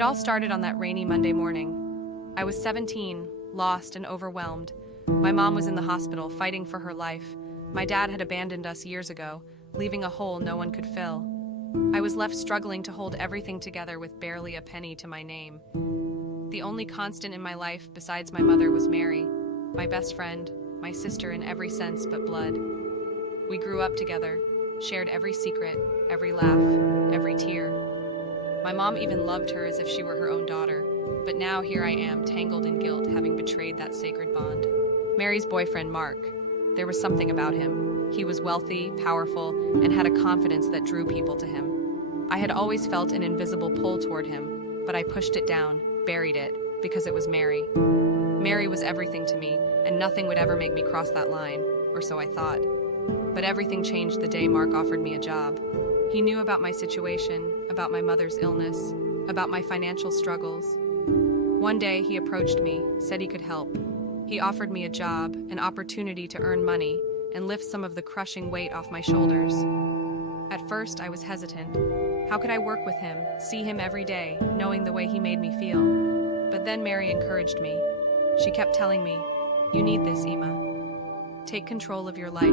It all started on that rainy Monday morning. I was 17, lost and overwhelmed. My mom was in the hospital, fighting for her life. My dad had abandoned us years ago, leaving a hole no one could fill. I was left struggling to hold everything together with barely a penny to my name. The only constant in my life besides my mother was Mary, my best friend, my sister in every sense but blood. We grew up together, shared every secret, every laugh, every tear. My mom even loved her as if she were her own daughter, but now here I am, tangled in guilt, having betrayed that sacred bond. Mary's boyfriend, Mark. There was something about him. He was wealthy, powerful, and had a confidence that drew people to him. I had always felt an invisible pull toward him, but I pushed it down, buried it, because it was Mary. Mary was everything to me, and nothing would ever make me cross that line, or so I thought. But everything changed the day Mark offered me a job. He knew about my situation, about my mother's illness, about my financial struggles. One day he approached me, said he could help. He offered me a job, an opportunity to earn money, and lift some of the crushing weight off my shoulders. At first, I was hesitant. How could I work with him, see him every day, knowing the way he made me feel? But then Mary encouraged me. She kept telling me, "You need this, Emma. Take control of your life.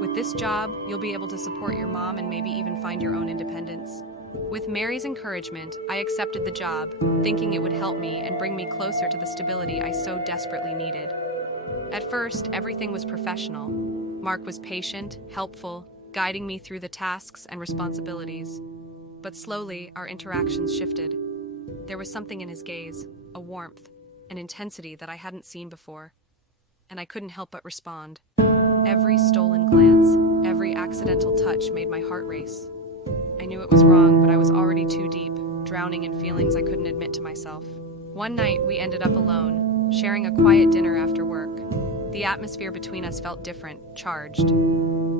With this job, you'll be able to support your mom and maybe even find your own independence." With Mary's encouragement, I accepted the job, thinking it would help me and bring me closer to the stability I so desperately needed. At first, everything was professional. Mark was patient, helpful, guiding me through the tasks and responsibilities. But slowly, our interactions shifted. There was something in his gaze, a warmth, an intensity that I hadn't seen before, and I couldn't help but respond. Every stolen glance, every accidental touch made my heart race. I knew it was wrong, but I was already too deep, drowning in feelings I couldn't admit to myself. One night, we ended up alone, sharing a quiet dinner after work. The atmosphere between us felt different, charged.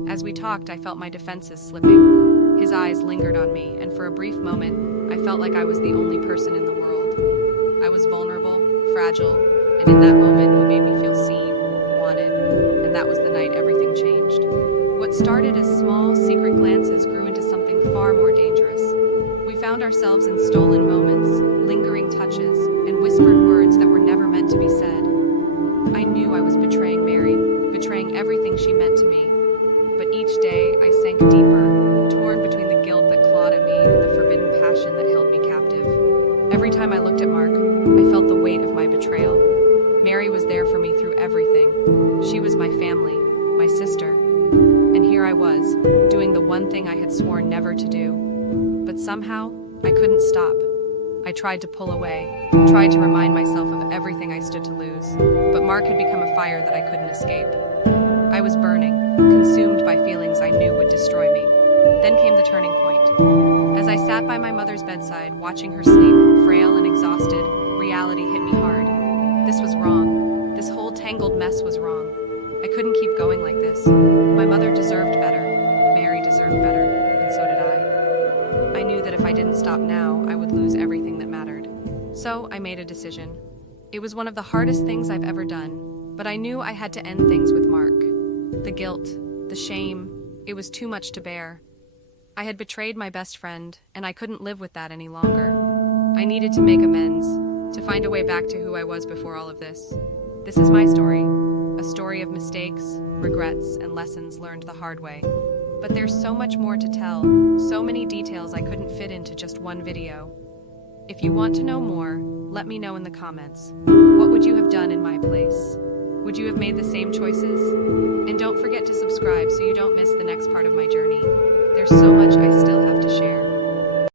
As we talked, I felt my defenses slipping. His eyes lingered on me, and for a brief moment, I felt like I was the only person in the world. I was vulnerable, fragile, and in that moment, he made me feel seen, wanted, and that was the night everything changed. What started as small, secret glances grew into something far more dangerous. We found ourselves in stolen moments, lingering touches, and whispered words that were never meant to be said. I knew I was betraying Mary, betraying everything she meant to me. But each day, I sank deeper, torn between the guilt that clawed at me and the forbidden passion that held me captive. Every time I looked at Mark, I felt the weight of my betrayal. Mary was there for me through everything. She was my family, my sister. And here I was, doing the one thing I had sworn never to do. But somehow, I couldn't stop. I tried to pull away, tried to remind myself of everything I stood to lose. But Mark had become a fire that I couldn't escape. I was burning, consumed by feelings I knew would destroy me. Then came the turning point. As I sat by my mother's bedside, watching her sleep, frail and exhausted, reality hit me hard. This was wrong. This whole tangled mess was wrong. I couldn't keep going like this. My mother deserved better. Mary deserved better, and so did I. I knew that if I didn't stop now, I would lose everything that mattered. So I made a decision. It was one of the hardest things I've ever done, but I knew I had to end things with Mark. The guilt, the shame, it was too much to bear. I had betrayed my best friend, and I couldn't live with that any longer. I needed to make amends, to find a way back to who I was before all of this. This is my story, a story of mistakes, regrets, and lessons learned the hard way. But there's so much more to tell, so many details I couldn't fit into just one video. If you want to know more, let me know in the comments. What would you have done in my place? Would you have made the same choices? And don't forget to subscribe so you don't miss the next part of my journey. There's so much I still